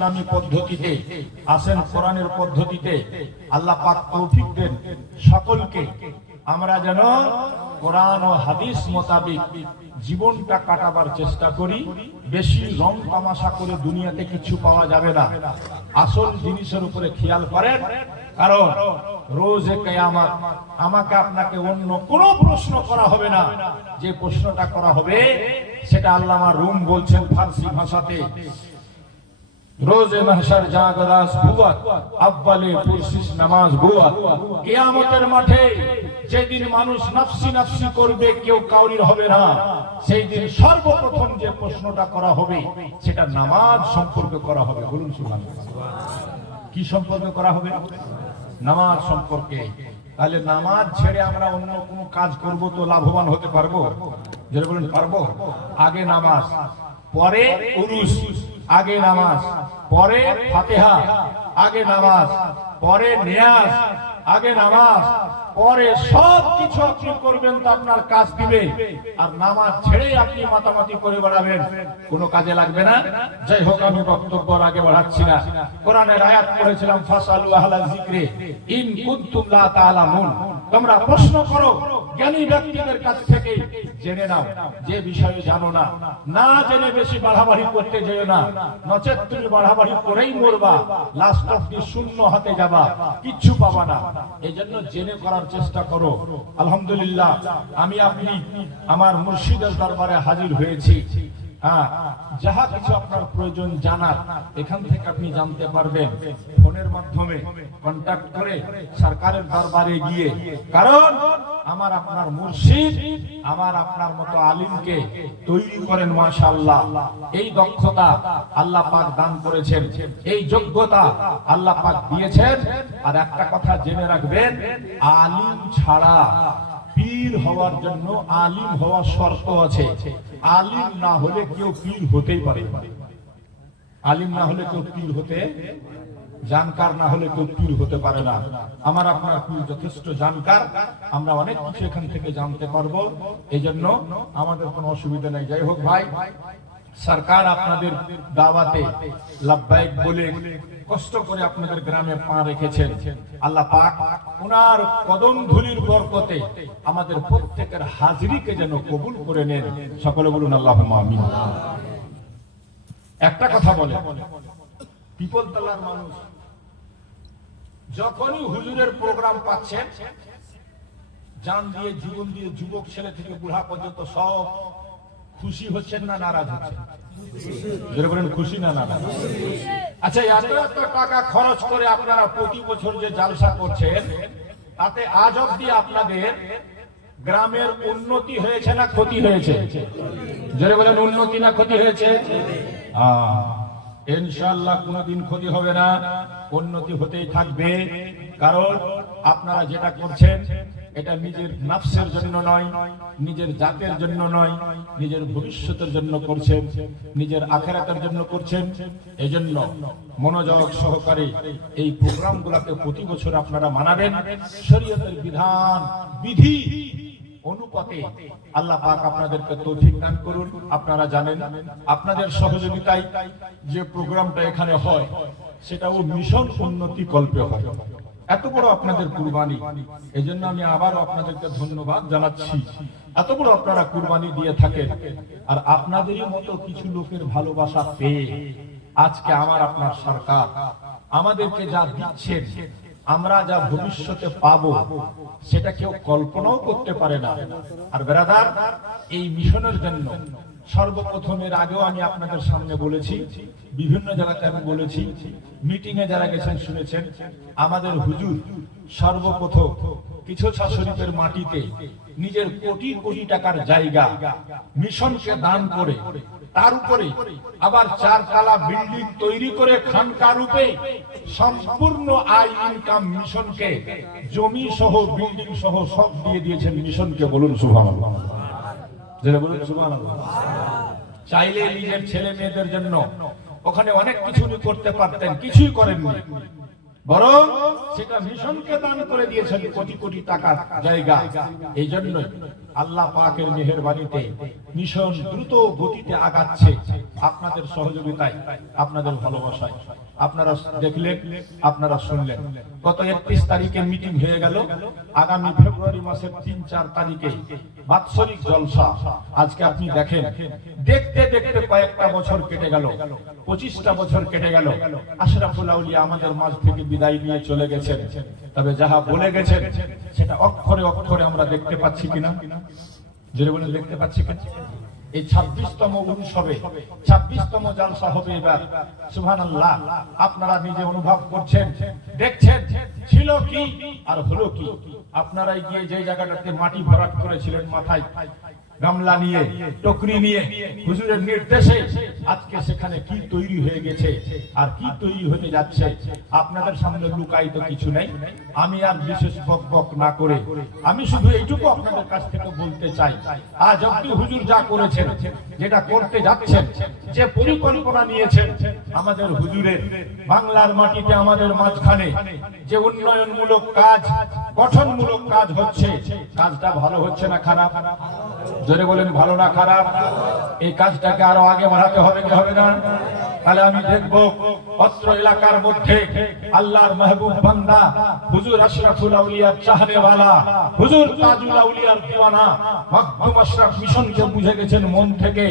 ইসলামী পদ্ধতিতে, আসেন কোরআনের পদ্ধতিতে। আল্লাহ পাক তৌফিক দেন সকলকে, আমরা যেন কোরআন ও হাদিস মোতাবেক জীবনটা কাটাবার চেষ্টা করি। বেশি রং তামাশা করে দুনিয়াতে কিছু পাওয়া যাবে না। আসল জিনিসের উপরে খেয়াল করেন, কারণ রোজে কিয়ামত আমাকে আপনাকে অন্য কোনো প্রশ্ন করা হবে না। যে প্রশ্নটা করা হবে সেটা আল্লামা রুম বলছেন ফার্সি ভাষাতে, রোজে মাহশার জাগরাস বুয়াত আব্বালে পুরসিস নামাজ বুয়াত। কিয়ামতের মাঠে যেদিন মানুষ নাফসি নাফসি করবে, কেউ কাউরির হবে না, সেই দিন সর্বপ্রথম যে প্রশ্নটা করা হবে সেটা নামাজ সম্পর্কে করা হবে। বলুন সুবহানাল্লাহ। কি সম্পর্কে করা হবে? নামাজ সম্পর্কে। তাহলে নামাজ ছেড়ে আমরা অন্য কোনো কাজ করব তো লাভবান হতে পারবো? যেটা বলেন পারবো? আগে নামাজ, পরে উরুস, আগে নামাজ, পরে ফাতিহা, আগে নামাজ, পরে নিয়াজ, আগে নামাজ, পরে সব কিছু আপনি করবেন তো আপনার কাজ দিবে। আর নামাজ ছেড়ে আপনি মাতামাতি করে বেড়াবেন, কোনো কাজে লাগবে না। যাই হোক, আমি বক্তব্য আগে বাড়াচ্ছি না। কোরআনের আয়াত পড়েছিলাম, ফাসালু আহলা যিকরি ইন কুনতুম লা তাআলামুন। তোমরা প্রশ্ন করো জ্ঞানী ব্যক্তিদের কাছ থেকে, জেনে নাও যে বিষয়ে জানো না। না জেনে বেশি বাড়াবাড়ি করতে যেও না, নচেত তুমি বাড়াবাড়ি করেই মরবা, লাস্ট অবধি শূন্য হাতে যাবা, কিচ্ছু পাবা না। এই জন্য জেনে করার চেষ্টা করো। আলহামদুলিল্লাহ, আমি আপনি আমার মুর্শিদের দরবারে হাজির হয়েছি। যাহা কিছু আপনার প্রয়োজন জানার, এখান থেকে আপনি জানতে পারবেন ফোনের মাধ্যমে কন্টাক্ট করে সরকারের দরবারে গিয়ে। কারণ আমার আপনার মুর্শিদ আমার আপনার মতো আলিমকে তৈরি করেন মাশাআল্লাহ। এই দক্ষতা আল্লাহ পাক দান করেছেন, এই যোগ্যতা আল্লাহ পাক দিয়েছেন। আর একটা কথা জেনে রাখবেন, আলিম ছাড়া পীর হওয়ার জন্য আলিম হওয়ার শর্ত আছে। আলিম না হলে কেউ পীর হতেই পারে। আলিম না হলে কেউ পীর হতে, জানকার না হলে কেউ পীর হতে পারে না। আমার আপনার পীর যথেষ্ট জানকার, আমরা অনেক কিছু এখান থেকে জানতে পারবো। এই জন্য আমাদের কোনো অসুবিধা নেই। যাই হোক ভাই, সরকার আপনাদের দাওয়াতে লাব্বাইক বলে কষ্ট করে আপনাদের গ্রামে পা রেখেছেন। আল্লাহ পাক ওনার কদম ধুলির বরকতে আমাদের প্রত্যেকের হাজিরিকে যেন কবুল করে নেন। সকলে বলুন আল্লাহুম্মা আমিন। একটা কথা বলে, পিপলতলার মানুষ যখনই হুজুরের প্রোগ্রাম পাচ্ছেন, জান দিয়ে জীবন দিয়ে যুবক ছেলে থেকে বুড়া পর্যন্ত সব খুশি হচ্ছেন না নারাজ হচ্ছেন? খুশি না নারাজ? আচ্ছা, এত এত টাকা খরচ করে আপনারা প্রতি বছর যে জালসা করছেন, তাতে আজ অব্দি আপনাদের গ্রামের উন্নতি হয়েছে না ক্ষতি হয়েছে? যারা বলেন উন্নতি না ক্ষতি হয়েছে? ইনশাআল্লাহ কোনদিন ক্ষতি হবে না, উন্নতি হতেই থাকবে। কারণ আপনারা যেটা করছেন এটা নিজের নফসের জন্য নয়, নিজের জাতের জন্য নয়, নিজের ভবিষ্যতের জন্য করছেন, নিজের আখিরাতের জন্য করছেন। এজন্য মনোযোগ সহকারে এই প্রোগ্রামগুলোকে প্রতি বছর আপনারা মানাবেন। শরীয়তের বিধান বিধি অনুপাতে আল্লাহ পাক আপনাদেরকে তৌফিক দান করুন। আপনারা জানেন আপনাদের সহযোগিতায় যে প্রোগ্রামটা এখানে হয় সেটাও মিশন উন্নতি কল্পে হয়। এত বড় আপনাদের কুরবানি, এজন্য আমি আবারও আপনাদেরকে ধন্যবাদ জানাচ্ছি। এত বড় আপনারা কুরবানি দিয়ে থাকেন, আর আপনাদেরই মতো কিছু লোকের ভালোবাসা পেয়ে আজকে আমার আপনার সরকার আমাদেরকে যা দিচ্ছেন, আমরা যা ভবিষ্যতে পাবো সেটা কেউ কল্পনাও করতে পারে না। আর ব্রাদার, এই মিশনের জন্য সর্বপ্রথমের আগেও আমি আপনাদের সামনে বলেছি, বিভিন্ন জায়গাতে আমি বলেছি, মিটিং এ যারা গেছেন শুনেছেন, আমাদের হুজুর সর্বপ্রথম কিছোছা শরীফের মাটিতে নিজের কোটি কোটি টাকার জায়গা মিশনকে দান করে, তার উপরে আবার 4 তলা বিল্ডিং তৈরি করে খানকা রূপে সম্পূর্ণ আয় ইনকাম মিশনকে, জমি সহ বিল্ডিং সহ সব দিয়ে দিয়েছেন মিশনকে। বলুন সুবহানাল্লাহ। যারা বলুন সুবহানাল্লাহ। চাইলে নিজের ছেলে মেয়েদের জন্য ওখানে অনেক কিছু করতে পারতেন, কিছুই করেননি। বরং সেটা মিশনকে দান করে দিয়েছেন কোটি কোটি টাকার জায়গা। এই জন্য আল্লাহ পাকের মেহেরবানিতে মিশন দ্রুত গতিতে আগাচ্ছে, আপনাদের সহযোগিতায়, আপনাদের ভালোবাসায়। আপনারা দেখলেন, আপনারা শুনলেন, গত 31 তারিখে মিটিং হয়ে গেল। আগামী ফেব্রুয়ারি মাসের 3-4 তারিখে বাৎসরিক জলসা। আজকে আপনি দেখেন, দেখতে দেখতে কয়েকটা বছর কেটে গেল, 25টা বছর কেটে গেল। আশরাফুল আউলিয়া আমাদের মাঝ থেকে বিদায় নিয়ে চলে গেছেন। তবে যাহা বলে গেছেন সেটা অক্ষরে অক্ষরে আমরা দেখতে পাচ্ছি কিনা? জোরে বলে দেখতে পাচ্ছি কিনা? এই 26তম উৎসবে 26তম জালসা হবে এবার। সুবহানাল্লাহ। আপনারা নিজে অনুভব করছেন, দেখছেন ছিল কি আর হলো কি। আপনারাই গিয়ে যে জায়গাটাতে মাটি ভরাট করেছিলেন, মাথায় গামলা নিয়ে, টকরি নিয়ে, হুজুরের নির্দেশে আজকে সেখানে কি তৈরি হয়ে গেছে আর কি তৈরি হতে যাচ্ছে আপনাদের সামনে লুকায়িত কিছু নেই। আমি আর বিশেষ বকবক না করে আমি শুধু এইটুকু আপনাদের কাছ থেকে বলতে চাই, আজ অব্দি হুজুর যা করেছেন, যেটা করতে যাচ্ছেন, যে পরিকল্পনা নিয়েছেন আমাদের হুজুরের, বাংলার মাটিতে আমাদের মাঝখানে যে উন্নয়নমূলক কাজ, গঠনমূলক কাজ হচ্ছে, কাজটা ভালো হচ্ছে না খারাপ? জোরে বলেন, ভালো না খারাপ? এই কাজটাকে আরো আগে বাড়াতে হবে কি হবে না? তাহলে আমি দেখব অত্র এলাকার মধ্যে আল্লাহর মাহবুব বান্দা হুজুর আশরাফুল আউলিয়ার চাহনেওয়ালা, হুজুর তাজুল আউলিয়ার দিওয়ানা, মাকদুম আশরাফ মিশনকে বুঝে গেছেন মন থেকে।